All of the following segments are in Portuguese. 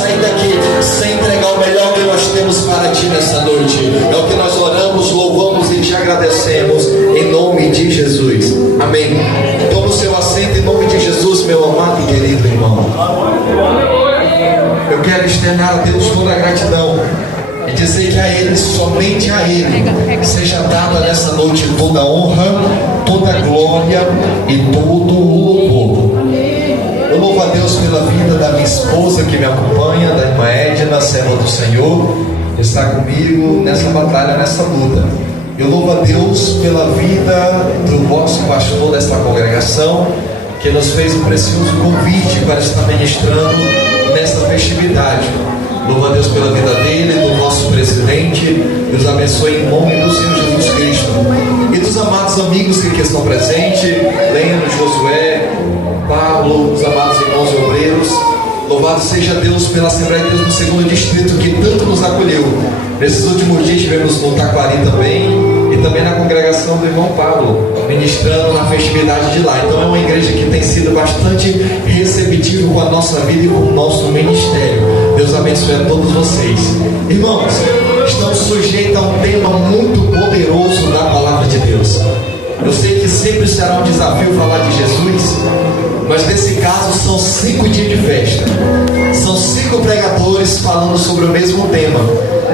sair daqui sem entregar o melhor que nós temos para Ti nessa noite. É o que nós oramos, louvamos e Te agradecemos, em nome de Jesus. Amém. Toma o seu assento em nome de Jesus, meu amado e querido irmão. Eu quero externar a Deus toda a gratidão e dizer que a Ele, somente a Ele, seja dada nessa noite toda a honra, toda a glória e todo o louvor. Eu louvo a Deus pela vida da minha esposa que me acompanha, da irmã Edna, serva do Senhor, que está comigo nessa batalha, nessa luta. Eu louvo a Deus pela vida do vosso pastor desta congregação, que nos fez um precioso convite para estar ministrando nesta festividade. Louvo a Deus pela vida dele, do nosso presidente. Deus abençoe em nome do Senhor Jesus Cristo. E dos amados amigos que aqui estão presentes, Leno, Josué, Paulo, os amados irmãos e obreiros. Louvado seja Deus pela Assembleia de Deus do segundo distrito, que tanto nos acolheu. Nesses últimos dias estivemos no Taquari também, e também na congregação do irmão Paulo, ministrando na festividade de lá. Então é uma igreja que tem sido bastante receptiva com a nossa vida e com o nosso ministério. Deus abençoe a todos vocês. Irmãos, estamos sujeitos a um tema muito poderoso da palavra de Deus. Eu sei que sempre será um desafio falar de Jesus, mas nesse caso são 5 dias de festa. São 5 pregadores falando sobre o mesmo tema.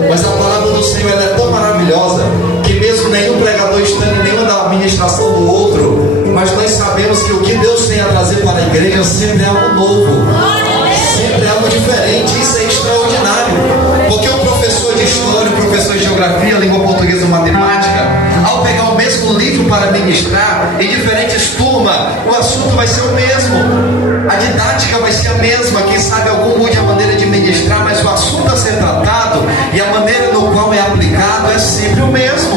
Mas a palavra do Senhor ela é tão maravilhosa que mesmo nenhum pregador está em nenhuma da administração do outro, mas nós sabemos que o que Deus tem a trazer para a igreja sempre é algo novo, sempre é algo diferente. Isso é extraordinário, porque o professor de história, o professor de geografia, língua portuguesa ou matemática, ao pegar o mesmo livro para ministrar em diferentes turmas, o assunto vai ser o mesmo, a didática vai ser a mesma. Quem sabe algum mude a maneira de ministrar, mas o assunto a ser tratado e a maneira no qual é aplicado é sempre o mesmo.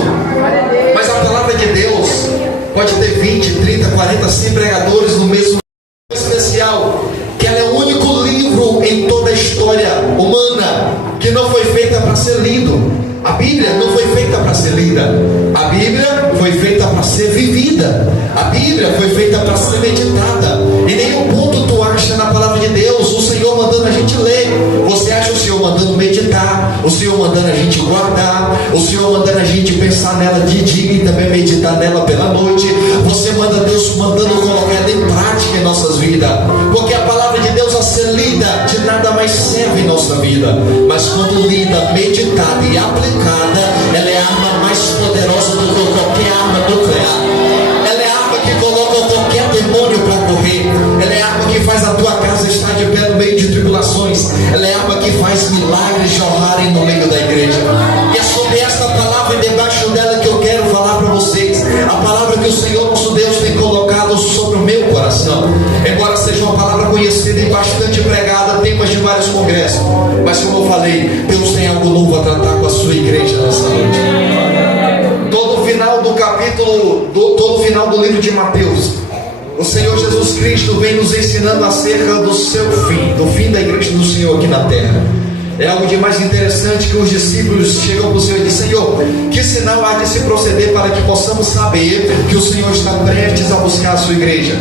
Mas a palavra de Deus pode ter 20, 30, 40, 100 pregadores no mesmo especial, que ela é o único livro em toda a história humana que não foi feita para ser lido. A Bíblia não foi feita para ser lida. A Bíblia foi feita para ser vivida. A Bíblia foi feita para ser meditada. Em nenhum ponto tu acha na palavra de Deus o Senhor mandando a gente ler. Você acha o Senhor mandando meditar, o Senhor mandando a gente guardar, o Senhor mandando a gente pensar nela de dia e também meditar nela pela noite. Você manda Deus mandando colocar ela em prática em nossas vidas, porque a palavra de Deus a ser lida de nada mais serve em nossa vida, mas quando lida, meditada e aplicada, ela é a arma mais poderosa do que qualquer arma nuclear. Ela é a arma que coloca qualquer demônio para correr. Ela é a arma que faz a tua casa estar de pé no meio de tribulações. Ela é a arma que faz milagres jorrarem no meio da igreja. E é sobre essa palavra e debaixo dela que eu quero falar para vocês. A palavra que o Senhor nosso Deus tem colocado sobre o meu coração. Embora seja uma palavra conhecida e bastante pregada, temas de vários congressos, mas como eu falei, Deus tem algo novo a tratar com a sua igreja nessa noite. Todo o final do capítulo, todo o final do livro de Mateus, o Senhor Jesus Cristo vem nos ensinando acerca do seu fim, do fim da igreja do Senhor aqui na terra. É algo de mais interessante que os discípulos chegam para o Senhor e dizem: Senhor, que sinal há de se proceder para que possamos saber que o Senhor está prestes a buscar a sua igreja?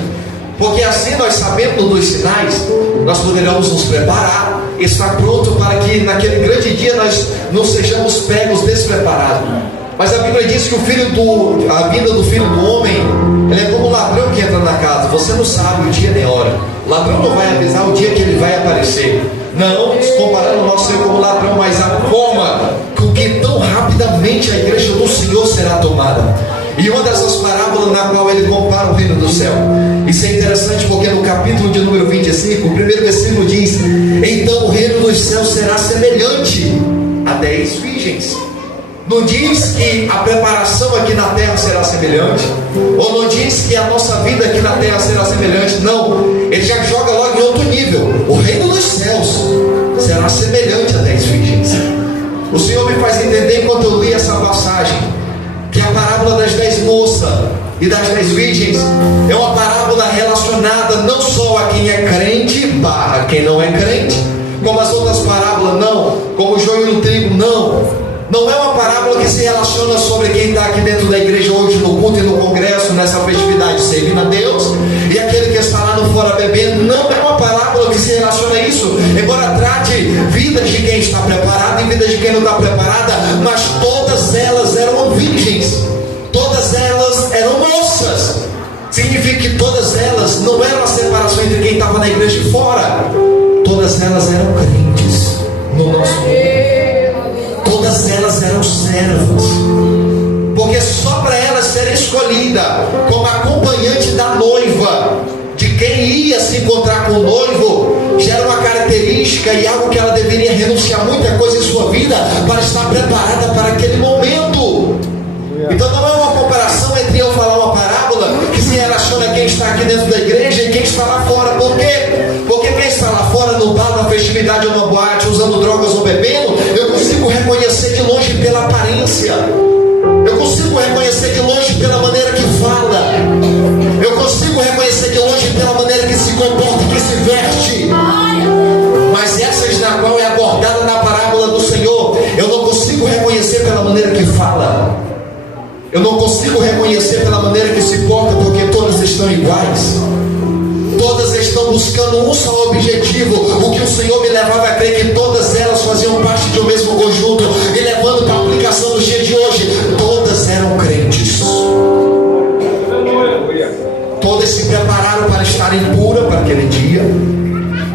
Porque assim nós sabendo dos sinais, nós poderemos nos preparar, estar pronto para que naquele grande dia nós não sejamos pegos despreparados. Mas a Bíblia diz que a vinda do Filho do Homem, ele é como um ladrão que entra na casa. Você não sabe o dia nem a hora. O ladrão não vai avisar o dia que ele vai aparecer. Não comparando o nosso Senhor como ladrão, mas a forma com que tão rapidamente a igreja do Senhor será tomada. E uma dessas parábolas na qual ele compara o reino do céu. Isso é interessante porque no capítulo de número 25, o primeiro versículo diz: então o reino dos céus será semelhante a 10 virgens. Não diz que a preparação aqui na terra será semelhante, ou não diz que a nossa vida aqui na terra será semelhante. Não, ele já joga logo em outro nível. O reino dos céus será semelhante a 10 virgens. O Senhor me faz entender enquanto eu li essa passagem que a parábola das 10 moças e das 10 virgens é uma parábola relacionada não só a quem é crente barra quem não é crente, como as outras parábolas não, como o joio no trigo não. Não é uma parábola que se relaciona sobre quem está aqui dentro da igreja hoje no culto e no congresso, nessa festividade, servindo a Deus, e aquele que está lá no fora bebendo. Não é uma parábola que se relaciona a isso, embora trate vida de quem está preparado e vida de quem não está preparada, mas todas elas eram virgens, todas elas eram moças. Significa que todas elas não eram a separação entre quem estava na igreja e fora, todas elas eram crentes no nosso mundo, todas elas eram servas, porque só para elas serem escolhidas como acompanhante da noiva, de quem ia se encontrar com o noivo, já era uma característica e algo que ela deveria renunciar muita coisa em sua vida para estar preparada para aquele momento. Então não é uma comparação entre eu falar uma parábola que se relaciona a quem está aqui dentro da igreja e quem está lá fora. Por quê? Porque quem está lá fora no bar, na festividade ou na boate, usando drogas ou bebendo, eu consigo reconhecer de longe pela aparência, eu consigo reconhecer de longe pela maneira que fala, eu consigo reconhecer de longe pela maneira que se comporta e que se veste. Mas essas na qual é abordada na parábola do Senhor, eu não consigo reconhecer pela maneira que fala, eu não consigo reconhecer pela maneira que se porta, porque todas estão iguais, todas estão buscando um só objetivo. O que o Senhor me levava a crer que todas elas faziam parte de um mesmo conjunto, e levando para a aplicação no dia de hoje, todas eram crentes, todas se prepararam para estarem puras para aquele dia,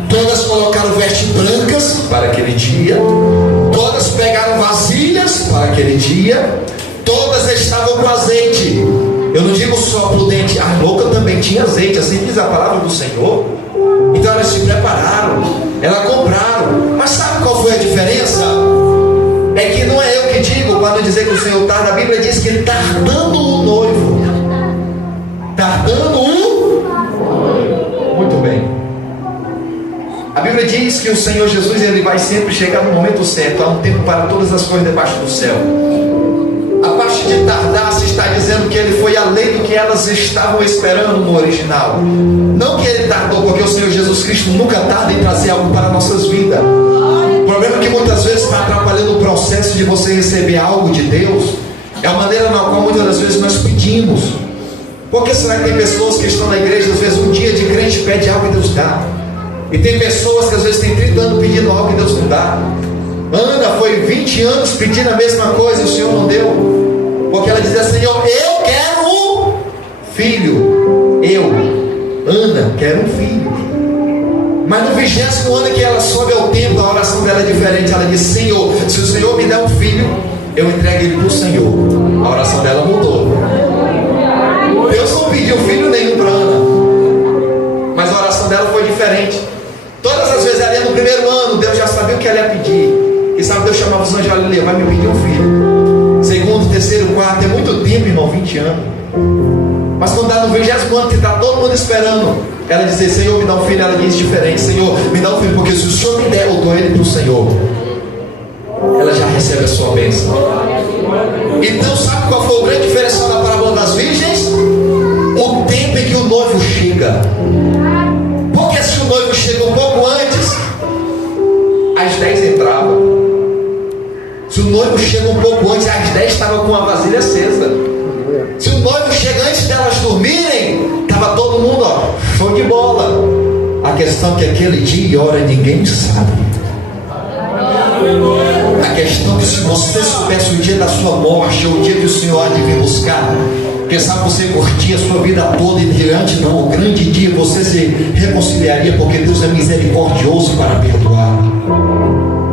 todas colocaram vestes brancas para aquele dia, todas pegaram vasilhas para aquele dia, todas estavam com azeite. Eu não digo só prudente, a louca também tinha azeite, assim diz a palavra do Senhor. Então elas se prepararam, elas compraram. Mas sabe qual foi a diferença? É que não é eu que digo, para não dizer que o Senhor tarda, a Bíblia diz que tardando o noivo, tardando o... Muito bem. A Bíblia diz que o Senhor Jesus, ele vai sempre chegar no momento certo. Há um tempo para todas as coisas debaixo do céu. A parte de tardar se está dizendo que ele foi além do que elas estavam esperando no original. Não que ele tardou, porque o Senhor Jesus Cristo nunca tarda em trazer algo para nossas vidas. O problema é que muitas vezes está atrapalhando o processo de você receber algo de Deus. É a maneira na qual muitas das vezes nós pedimos. Por que será que tem pessoas que estão na igreja, às vezes um dia de crente pede algo e Deus dá? E tem pessoas que às vezes têm 30 anos pedindo algo e Deus não dá. Ana foi 20 anos pedindo a mesma coisa e o Senhor não deu, porque ela dizia: Senhor, eu quero um filho. Ana, quero um filho. Mas no 20º ano que ela sobe ao templo, a oração dela é diferente. Ela diz: Senhor, se o Senhor me der um filho, eu entrego ele para o Senhor. A oração dela mudou. Deus não pediu filho nenhum para Ana, mas a oração dela foi diferente. Todas as vezes ali no primeiro ano, Deus já sabia o que ela ia pedir. E sabe, Deus chamava os anjos: Aleluia, vai me pedir um filho. Segundo, terceiro, quarto, é muito tempo, irmão, 20 anos. Mas quando está no 20º ano, que está todo mundo esperando, ela diz: Senhor, me dá um filho. Ela diz diferente: Senhor, me dá um filho, porque se o Senhor me der, eu dou ele para o Senhor. Ela já recebe a sua bênção. Então, sabe qual foi o grande diferencial da parábola das virgens? O tempo em que o noivo chega. Porque se o noivo chega um pouco antes, às 10 entrava. Se o noivo chega um pouco antes, às 10 estava com a vasilha acesa. Se o noivo chega antes delas dormirem, estava todo mundo, ó, show de bola. A questão é que aquele dia e hora ninguém sabe. A questão é que se você soubesse o dia da sua morte, ou o dia que o Senhor há de vir buscar, quem sabe você curtia a sua vida toda e diante do grande dia você se reconciliaria, porque Deus é misericordioso para perdoar.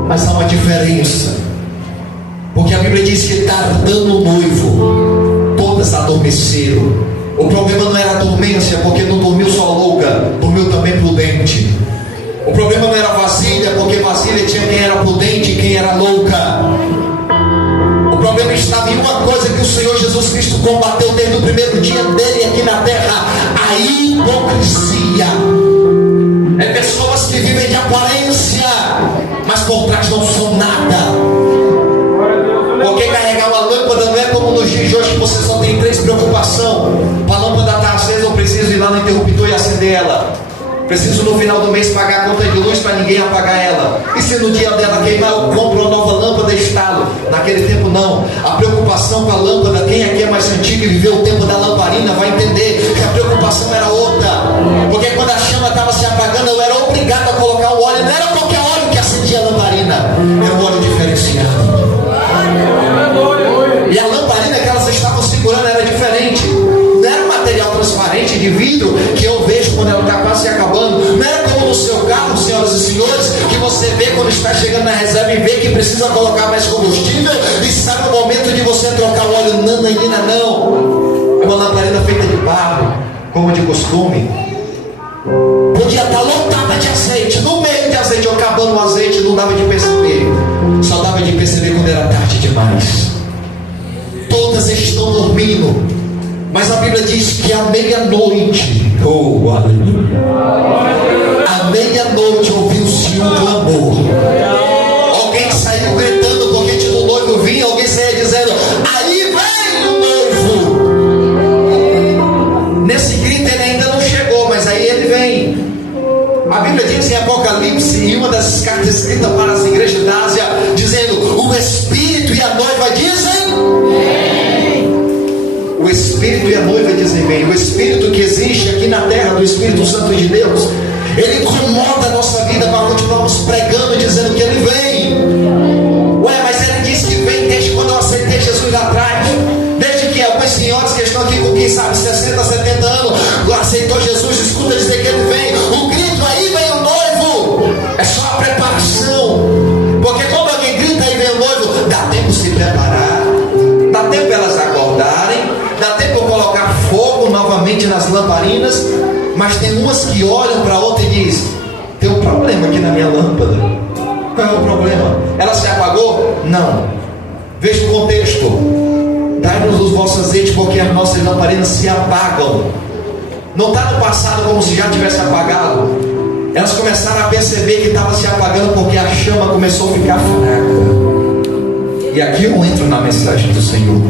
Mas há uma diferença, porque a Bíblia diz que tardando o noivo, todas adormeceram. O problema não era a dormência, porque não dormiu só louca, dormiu também prudente. O problema não era vasilha, porque vasilha tinha quem era prudente e quem era louca. O problema estava em uma coisa que o Senhor Jesus Cristo combateu desde o primeiro dia dele aqui na terra: a hipocrisia. É pessoas que vivem de aparência, mas por trás não são nada. Porque carregar uma lâmpada não é como nos dias de hoje, que você só tem 3 preocupações. Para a lâmpada estar acesa, eu preciso ir lá no interruptor e acender ela. Preciso no final do mês pagar a conta de luz para ninguém apagar ela. E se no dia dela queimar, eu compro uma nova lâmpada e instalo. Naquele tempo não. A preocupação com a lâmpada, quem aqui é mais antigo e viveu o tempo da lamparina vai entender que a preocupação era outra. Porque quando a chama estava se apagando, eu era obrigado a colocar o óleo. Não era qualquer óleo que acendia a lamparina. vidro que eu vejo quando ela está quase se acabando. Não é como no seu carro, senhoras e senhores, que você vê quando está chegando na reserva e vê que precisa colocar mais combustível e sabe o momento de você trocar o óleo. Nananina, não. É uma lamparina feita de barro, como de costume. Podia estar lotada de azeite, no meio de azeite, ou acabando o azeite, não dava de perceber. Só dava de perceber quando era tarde demais. Todas estão dormindo, mas a Bíblia diz que à meia-noite, oh aleluia, à meia-noite ouviu-se um clamor. Alguém saiu gritando porque tinha um noivo vinha, alguém saía dizendo: aí vem o noivo. Nesse grito ele ainda não chegou, mas aí ele vem. A Bíblia diz em Apocalipse, em uma das cartas escritas para as igrejas da Ásia, dizendo: o Espírito e a noiva dizem o Espírito e a noiva dizem bem. O Espírito que existe aqui na terra, do Espírito Santo de Deus, ele incomoda a nossa vida para continuarmos pregando, dizendo que ele vem. Ué, mas ele disse que vem desde quando eu aceitei Jesus lá atrás. Desde que algumas senhoras que estão aqui com, quem sabe, 60, 70 anos, aceitou Jesus, escuta dizer que ele vem. O grito: aí vem o noivo, é só a preparação. Porque quando alguém grita aí vem o noivo, dá tempo de se preparar, dá tempo elas acordarem, dá tempo de colocar fogo novamente nas lamparinas. Mas tem umas que olham para a outra e dizem: tem um problema aqui na minha lâmpada. Qual é o problema? Ela se apagou? Não. Veja o contexto: dai-nos os vossos azeites, porque as nossas lamparinas se apagam. Não está no passado como se já tivesse apagado. Elas começaram a perceber que estava se apagando porque a chama começou a ficar fraca. E aqui eu entro na mensagem do Senhor.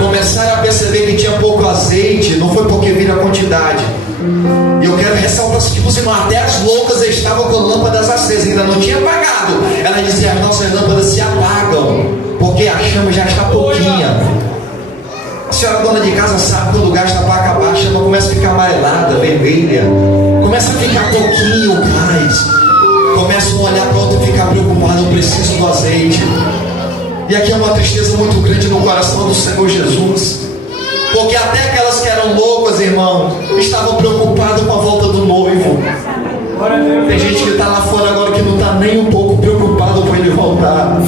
Começaram a perceber que tinha pouco azeite. Não foi porque viram a quantidade. E eu quero ressaltar que, tipo assim, até as loucas estavam com lâmpadas acesas, ainda não tinha apagado. Ela dizia: as nossas lâmpadas se apagam porque a chama já está pouquinha. A senhora dona de casa sabe quando o gás está para acabar, a chama começa a ficar amarelada, vermelha, começa a ficar pouquinho o gás. Começa um a olhar para o outro e ficar preocupado: eu preciso do azeite. E aqui é uma tristeza muito grande no coração do Senhor Jesus, porque até aquelas que eram loucas, irmão, estavam preocupadas com a volta do noivo. Tem gente que está lá fora agora que não está nem um pouco preocupado com ele voltar.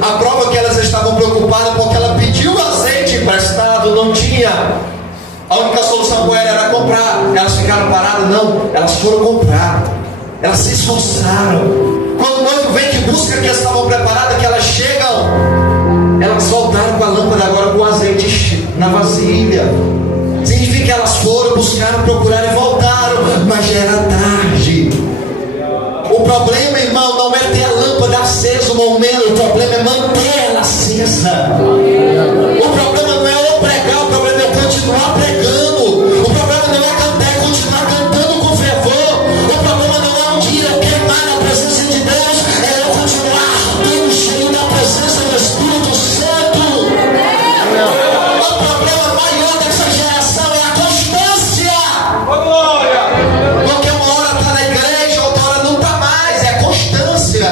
A prova que elas estavam preocupadas porque ela pediu azeite emprestado, não tinha. A única solução com ela era comprar. Elas ficaram paradas? Não, elas foram comprar. Elas se esforçaram. Quando o noivo vem que busca que elas estavam preparadas, que elas chegam, elas voltaram com a lâmpada agora com o azeite na vasilha. Significa que elas foram, buscaram, procuraram e voltaram, mas já era tarde. O problema, irmão, não é ter a lâmpada acesa no momento, o problema é manter ela acesa. O problema não é eu pregar, o problema é eu continuar pregando. O problema não é cantar e continuar cantando com fervor. O problema não é um dia eu queimar na presença de Deus, é eu continuar ardendo, cheio da presença do Espírito Santo. O problema maior dessa geração é a constância. Porque uma hora está na igreja, outra hora não está mais, é a constância.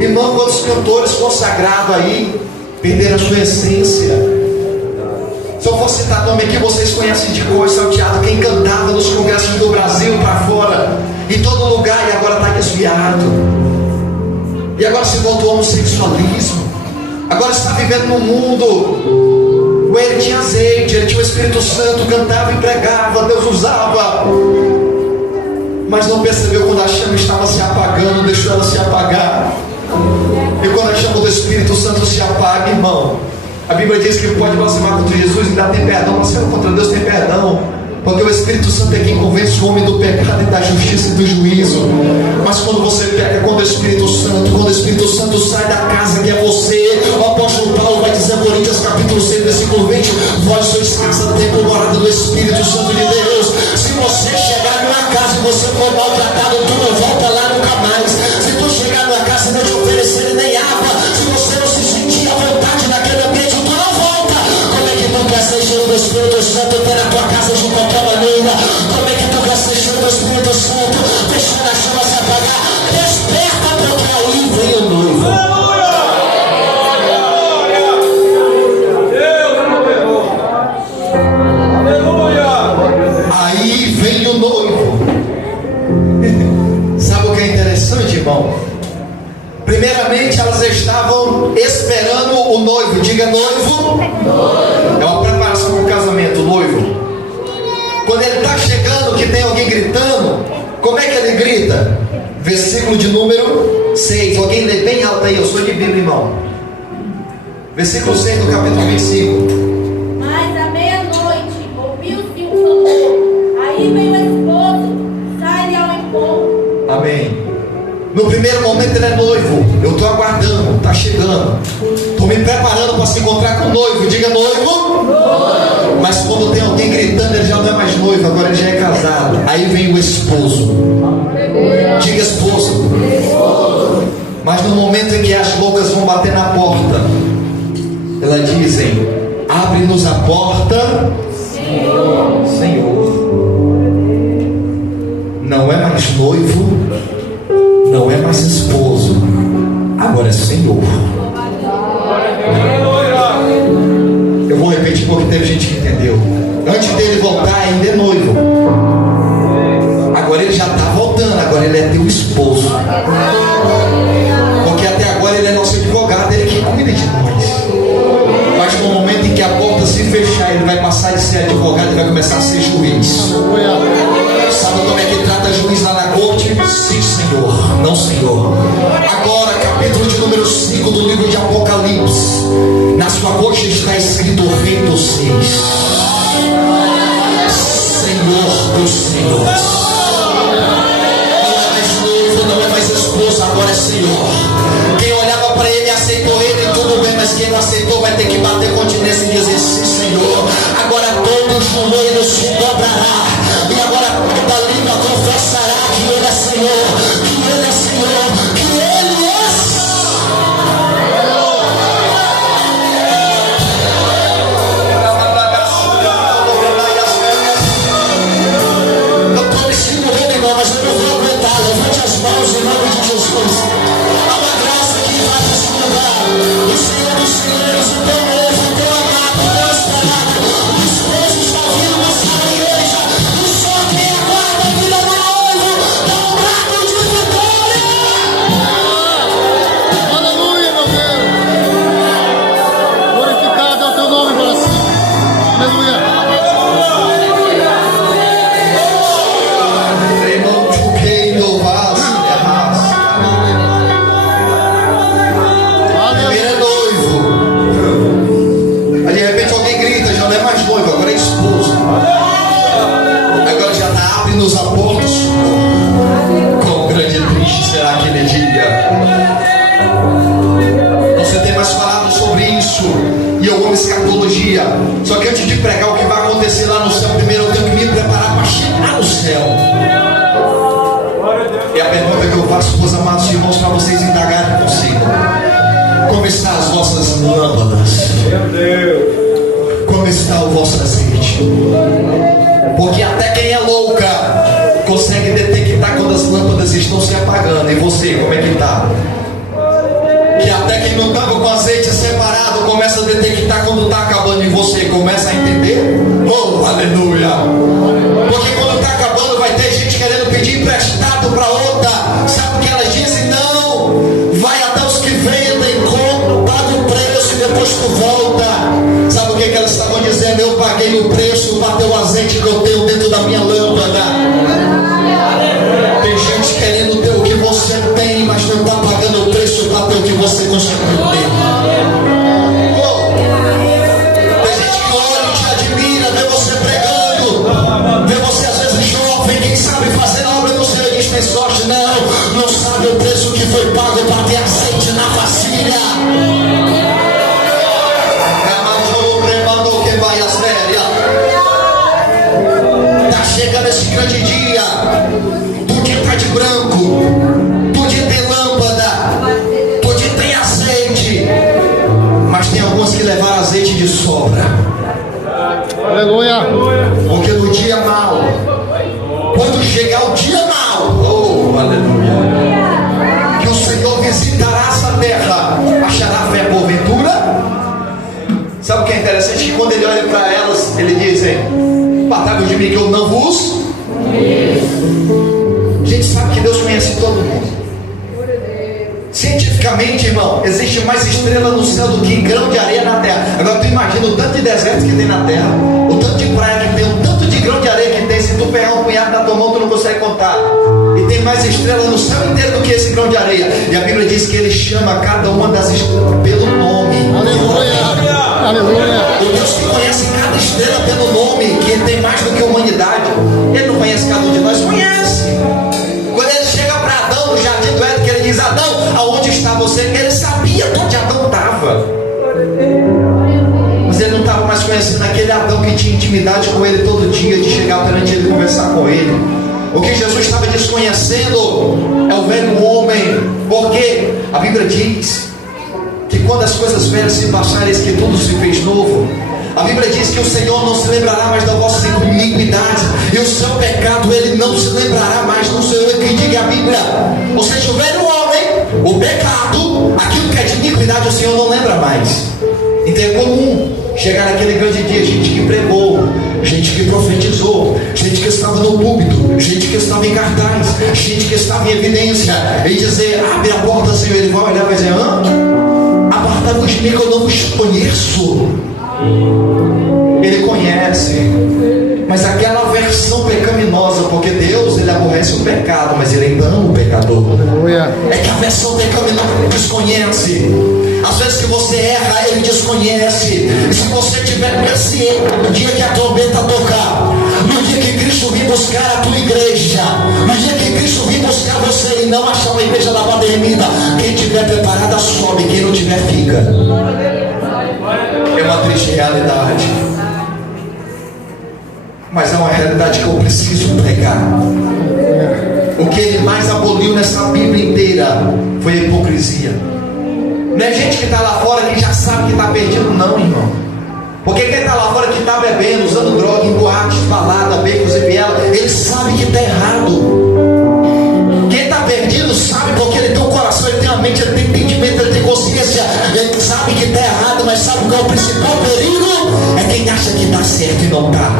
Irmão, quantos cantores consagrados aí perderam a sua essência? Se eu for citar nome aqui, vocês conhecem de cor, salteado, quem cantava nos congressos do Brasil para fora, em todo lugar, e agora está desviado. E agora se voltou ao homossexualismo. Agora está vivendo num mundo. Ele tinha azeite, ele tinha o Espírito Santo, cantava e pregava, Deus usava. Mas não percebeu quando a chama estava se apagando, deixou ela se apagar. E quando a chama do Espírito Santo se apaga, irmão, a Bíblia diz que pode blasfemar contra Jesus e ainda tem perdão. Blasfemar contra Deus tem perdão, porque o Espírito Santo é quem convence o homem do pecado e da justiça e do juízo. Mas quando você peca, quando o Espírito Santo sai da casa que é você, o apóstolo Paulo vai dizer em Coríntios capítulo 6, versículo 20: vós sois casa, templo, morada do Espírito Santo de Deus. Se você chegar numa casa e você for maltratado, tu não volta lá nunca mais. Se tu chegar numa casa e não te oferecer nem água, se você não se sentir à vontade naquele ambiente, tu não volta. Como é que tu quer ser cheio do Espírito Santo ter na tua casa de qualquer maneira? Como é que tu quer ser cheio do Espírito Santo deixando a chama se apagar? Desperta, porque aí vem o noivo. interessante, irmão. Primeiramente, elas estavam esperando o noivo. Diga noivo. É uma preparação para o casamento, noivo. Quando ele está chegando, que tem alguém gritando, como é que ele grita? Versículo de número 6. Alguém lê bem alto aí, eu sou de Bíblia, irmão. Versículo 6 do capítulo 25. Mas à meia-noite ouviu-se um clamor. Aí veio o esposo, sai-lhe ao encontro. Amém. No primeiro momento ele é noivo. Eu estou aguardando, está chegando. Estou me preparando para se encontrar com o noivo. Diga noivo. Mas quando tem alguém gritando, ele já não é mais noivo, agora ele já é casado. Aí vem o esposo. Diga esposo. Mas no momento em que as loucas vão bater na porta, elas dizem: abre-nos a porta, Senhor. Não é mais noivo, não é mais esposo, agora é Senhor. Eu vou repetir porque teve gente que entendeu. Antes dele voltar, ainda é noivo. Agora ele já está voltando, agora ele é teu esposo. Porque até agora ele é nosso advogado, ele que cuida de nós. Mas no momento em que a porta se fechar, ele vai passar de ser advogado e vai começar a ser juiz. Sabe como é que trata juiz lá na corte? Sim, Senhor, não, Senhor. Agora, capítulo de número 5 do livro de Apocalipse. Na sua coxa está escrito Rei dos Reis, Senhor dos Senhores. Não é mais noivo, não é mais esposa, agora é Senhor. Quem olhava para ele aceitou ele, tudo bem, mas quem não aceitou vai ter que bater continência e dizer: sim, Senhor. Agora todo joelho se dobrará, e agora toda língua confessará que ele é Senhor, que ele é Senhor, que ele é Senhor. Eu estou me segurando, irmão, mas eu não vou aguentar. Levante as mãos em nome de Jesus. Há uma graça que vai nesse lugar. O Senhor dos Senhores, o teu noivo, o teu amado, o teu esperado, o esposo está vindo buscar a igreja. O Senhor quem aguarda a vida do noivo, dá um brado de vitória. Aleluia, meu Deus. Glorificado é o teu nome, Brasil. Aleluia. Ele é noivo. Aí de repente alguém grita, já não é mais noivo, agora é esposo. Agora já está, abre-nos a porta, Senhor. Quão grande e triste será aquele dia. Você tem mais falado sobre isso, e eu amo escatologia. Só que antes de pregar o que vai acontecer lá no céu, primeiro eu tenho que me preparar para chegar no céu. E a pergunta que eu faço para os amados irmãos, para vocês indagarem consigo: como estão as vossas lâmpadas? Como está o vosso azeite? Porque até quem é louca consegue detectar quando as lâmpadas estão se apagando. E você, como é que está? Que até quem não estava com azeite separado começa a detectar quando está acabando. E você começa a entender? Oh, aleluia! Porque quando está acabando vai ter gente querendo pedir emprestado para outra. Sabe o que elas dizem? Não, vai até os que vêm, tem compra, paga o preço e depois tu volta. Sabe o que elas estavam dizendo? Eu paguei o preço para ter o azeite que eu tenho dentro da minha lâmpada. Tem gente querendo ter o que você tem, mas não está pagando o preço para ter o que você conseguiu ter. Oh. Tem gente que olha e te admira, vê você pregando, vê você às vezes jovem, quem sabe fazer a obra do Senhor e diz: tem sorte. Não sabe o preço que foi pago para ter azeite na vasilha. Está chegando esse grande dia. Podia estar de branco, podia ter lâmpada, podia ter azeite, mas tem alguns que levaram azeite de sobra. Aleluia. Porque no dia mau, quando chegar o dia mau, oh, aleluia, que o Senhor visitará essa terra, achará fé porventura? Sabe o que é interessante? Que quando ele olha para elas, ele diz: apartai-vos de mim que eu não vos. Gente, sabe que Deus conhece todo mundo. Estatisticamente, irmão, existe mais estrela no céu do que grão de areia na terra. Agora tu imagina o tanto de deserto que tem na terra, o tanto de praia que tem, o tanto de grão de areia que tem. Se tu pegar um punhado na tua mão, tu não consegue contar. E tem mais estrelas no céu inteiro do que esse grão de areia. E a Bíblia diz que ele chama cada uma das estrelas pelo nome. Aleluia. Aleluia. O Deus que conhece cada estrela pelo nome, que ele tem mais do que a humanidade. Ele não conhece cada um de nós, conhece. Quando ele chega para Adão no jardim do Éden, que ele diz: Adão, aonde está você? Ele sabia onde Adão estava, mas ele não estava mais conhecendo aquele Adão que tinha intimidade com ele todo dia, de chegar perante ele e conversar com ele. O que Jesus estava desconhecendo é o velho homem, porque a Bíblia diz que quando as coisas velhas se passaram, eis que tudo se fez novo. A Bíblia diz que o Senhor não se lembrará mais da vossa iniquidade, e o seu pecado ele não se lembrará mais. Não sou eu que diga a Bíblia. Ou seja, o velho homem, o pecado, aquilo que é de iniquidade, o Senhor não lembra mais. Então é comum chegar naquele grande dia, gente que pregou, gente que profetizou, gente que estava no púlpito, gente que estava em cartaz, gente que estava em evidência, e dizer: abre a porta, Senhor. Ele vai olhar e vai dizer: apartai-vos de mim, que eu não vos conheço. Ele conhece, mas aquela versão pecaminosa, porque Deus ele aborrece o pecado, mas ele ainda ama o pecador. É que a versão pecaminosa ele desconhece. Às vezes que você erra, ele desconhece. E se você tiver consciente no dia que a trombeta tocar, no dia que Cristo vir buscar a tua igreja, no dia que Cristo vir buscar você e não achar uma igreja lavada e remida, quem tiver preparada sobe, quem não tiver fica. É uma triste realidade, mas é uma realidade que eu preciso pregar. O que ele mais aboliu nessa Bíblia inteira foi a hipocrisia. Não é gente que está lá fora que já sabe que está perdido, não, irmão. Porque quem está lá fora que está bebendo, usando droga, em boates, balada, becos e viela, ele sabe que está errado. Quem está perdido sabe, porque ele tem um coração, ele tem uma mente, ele tem entendimento, ele tem consciência. Ele sabe que está errado, mas sabe qual é o principal perigo? É quem acha que está certo e não está.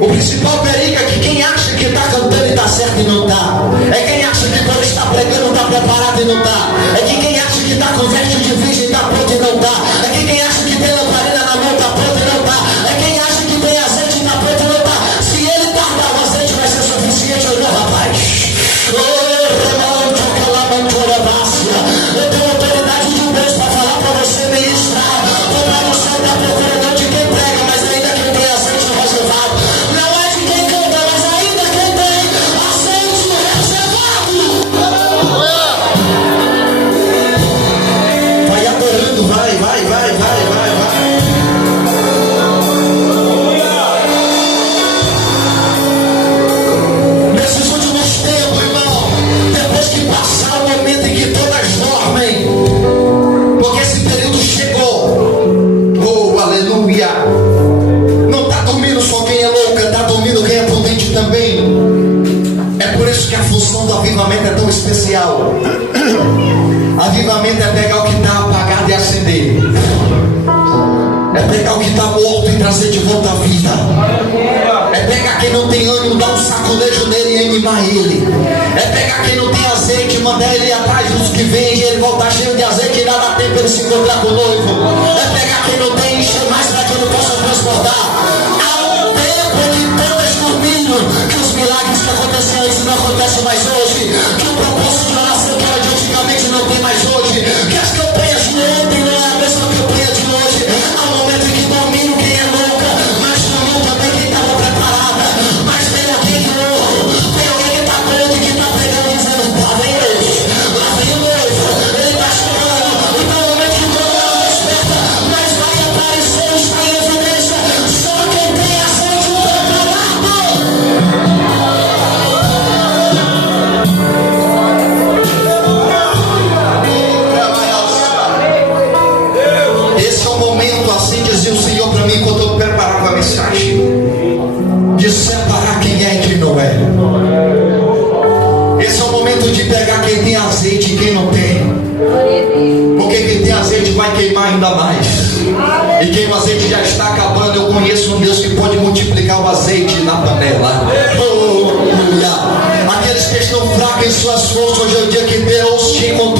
O principal perigo é que quem acha que está cantando e está certo e não está. É quem acha que quando está pregando está preparado e não está. É que quem acha que está com veste de virgem e está pronto e não está. É que quem acha que tem lamparina na mão está pronto e não está. É quem acha que tem azeite e está pronto e não está. Se ele tardar, o azeite vai ser suficiente ou não, rapaz? Eu tenho autoridade de Deus para falar para você, ministrar. O Pai do céu está procurando não de quem prega, mas ainda quem tem azeite reservado. Não é de quem canta, mas ainda quem tem azeite reservado. Vai adorando, vai. Nesses últimos tempos, irmão, depois que passar o momento em que todas dormem, porque esse período chegou. Oh, aleluia. Não está dormindo só quem é louca, está dormindo quem é prudente também. É por isso que a função do avivamento é tão especial. Avivamento é pegar o que está apagado e acender. É pegar o que está morto e trazer de volta à vida. É pegar quem não tem ânimo, dar um saculejo nele e animar ele. É pegar quem não tem azeite e mandar ele ir atrás dos que vêm e ele voltar cheio de azeite e dá tempo ele se encontrar com o noivo. É pegar quem não tem e encher mais para que ele possa transportar. Há um tempo que todas dormindo, que os milagres que aconteciam antes não acontecem mais hoje, que o propósito de oração que era de antigamente não tem mais hoje, que as campanhas de ontem não é a mesma campanha de hoje. Há um momento em que dormiram quem é louca, mas dormiu também quem estava preparada. Mas tem alguém de novo, tem alguém que está pronto e que está pregando e dizendo: lá vem Deus, lá vem o noivo, ele está chegando. Então é o momento que todo mundo desperta, mas vai aparecer, está em evidência, só quem tem azeite preparado. Esse é o momento, assim dizia o Senhor para mim quando eu preparava a mensagem, de separar quem é e quem não é. Esse é o momento de pegar quem tem azeite e quem não tem, porque quem tem azeite vai queimar ainda mais, e quem o azeite já está acabando. Eu conheço um Deus que pode multiplicar o azeite na panela. Aleluia. Aqueles que estão fracos em suas forças, hoje é o dia que Deus te encontrou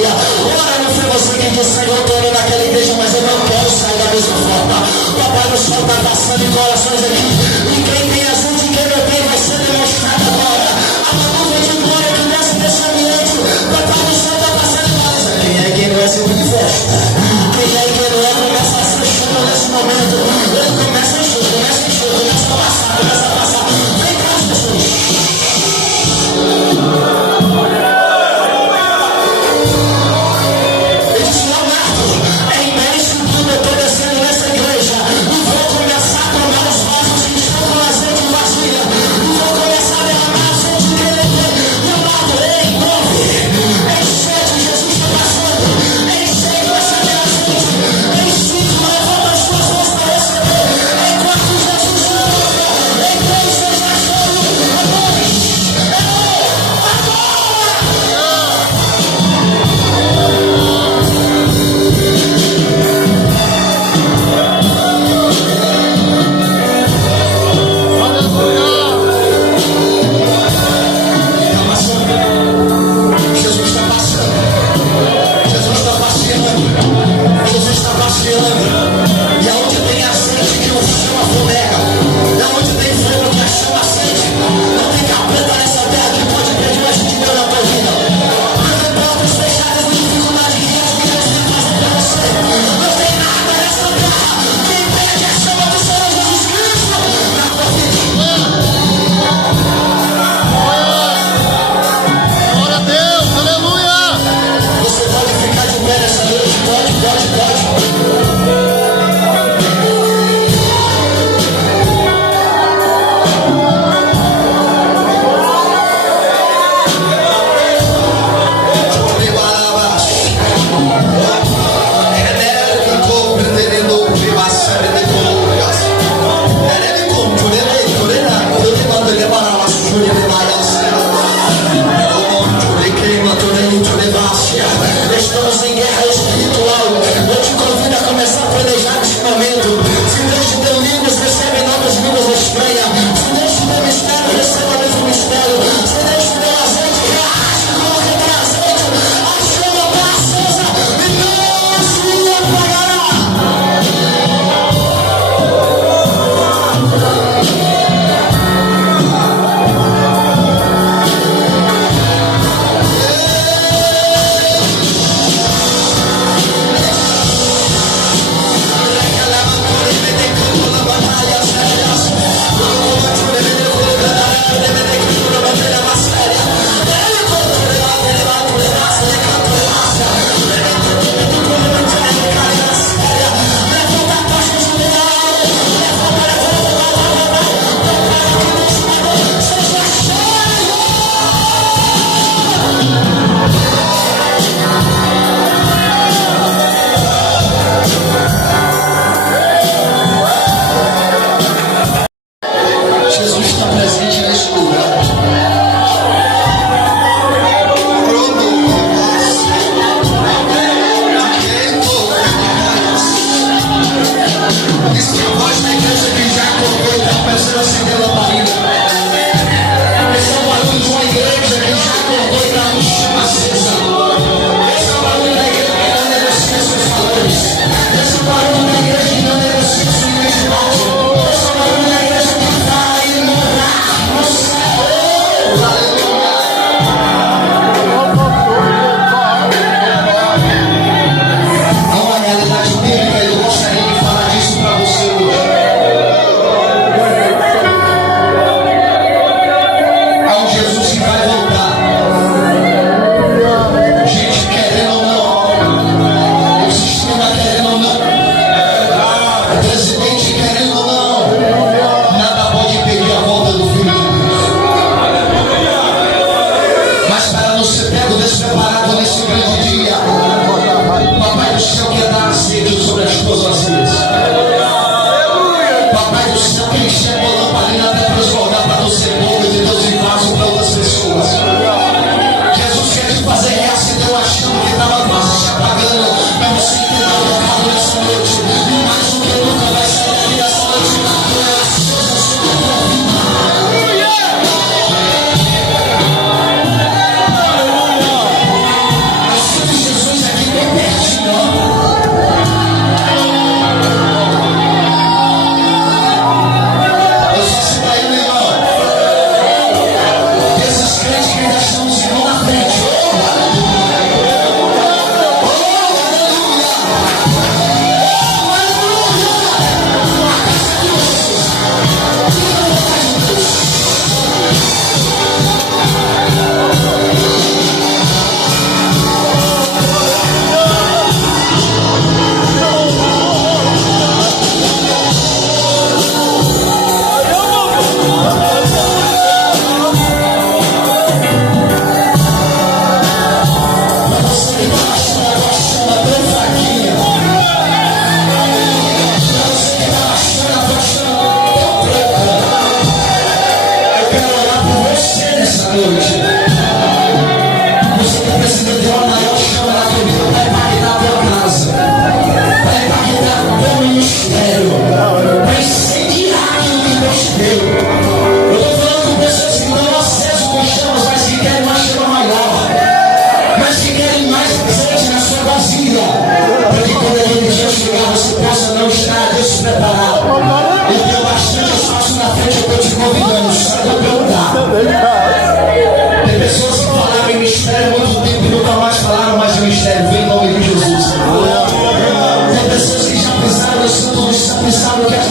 aleluia. Ora, não foi você que disse, Senhor, eu estou orando naquela igreja, mas eu não quero sair da mesma forma. Papai do céu está passando em corações aqui. E quem tem assunto e quem não tem vai ser demonstrado agora. Há uma nuvem de glória que desce nesse ambiente. Papai do céu está passando em corações. Quem é quem não é sempre de festa? Quem é quem não é começa a ser chuva nesse momento. Ele começa a encher, começa a encher, começa a passar, começa a passar. Vem cá, as pessoas. Ele disse, não, Marco, é imenso tudo, eu estou descendo nessa igreja e vou começar a tomar os vasos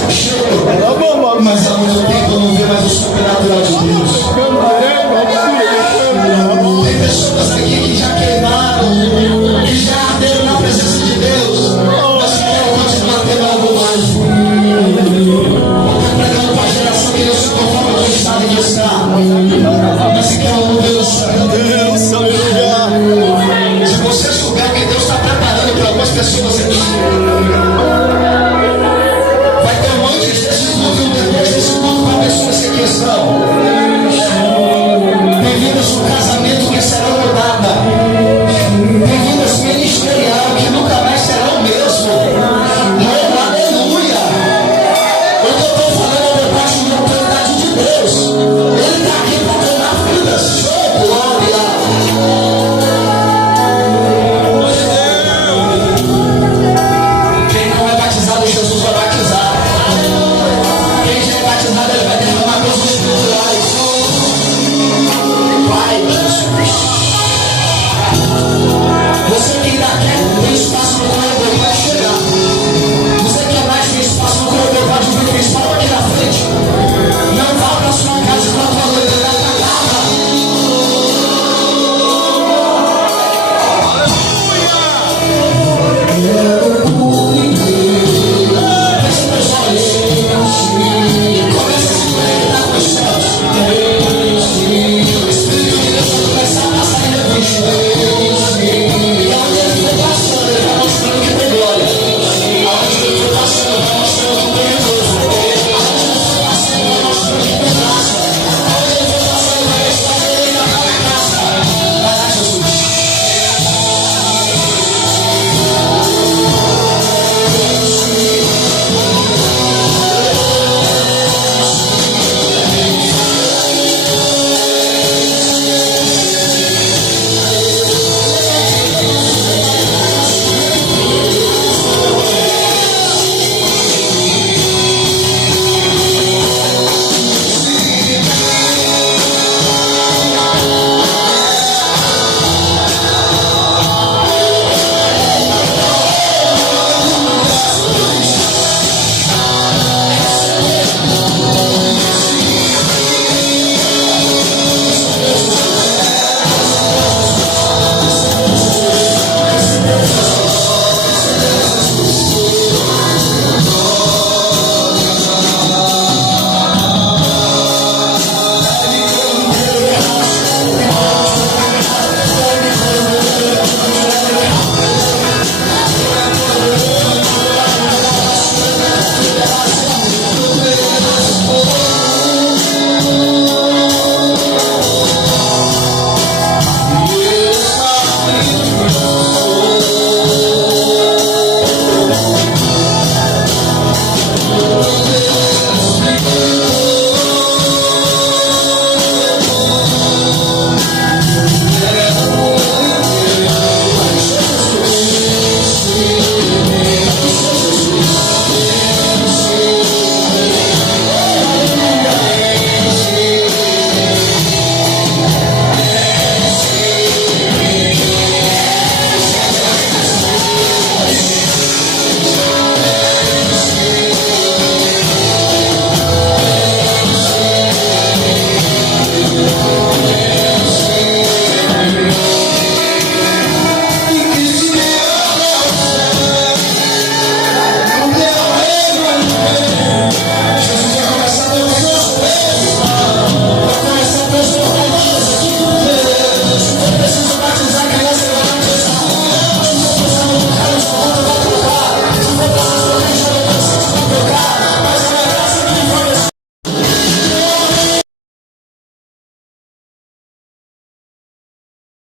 chega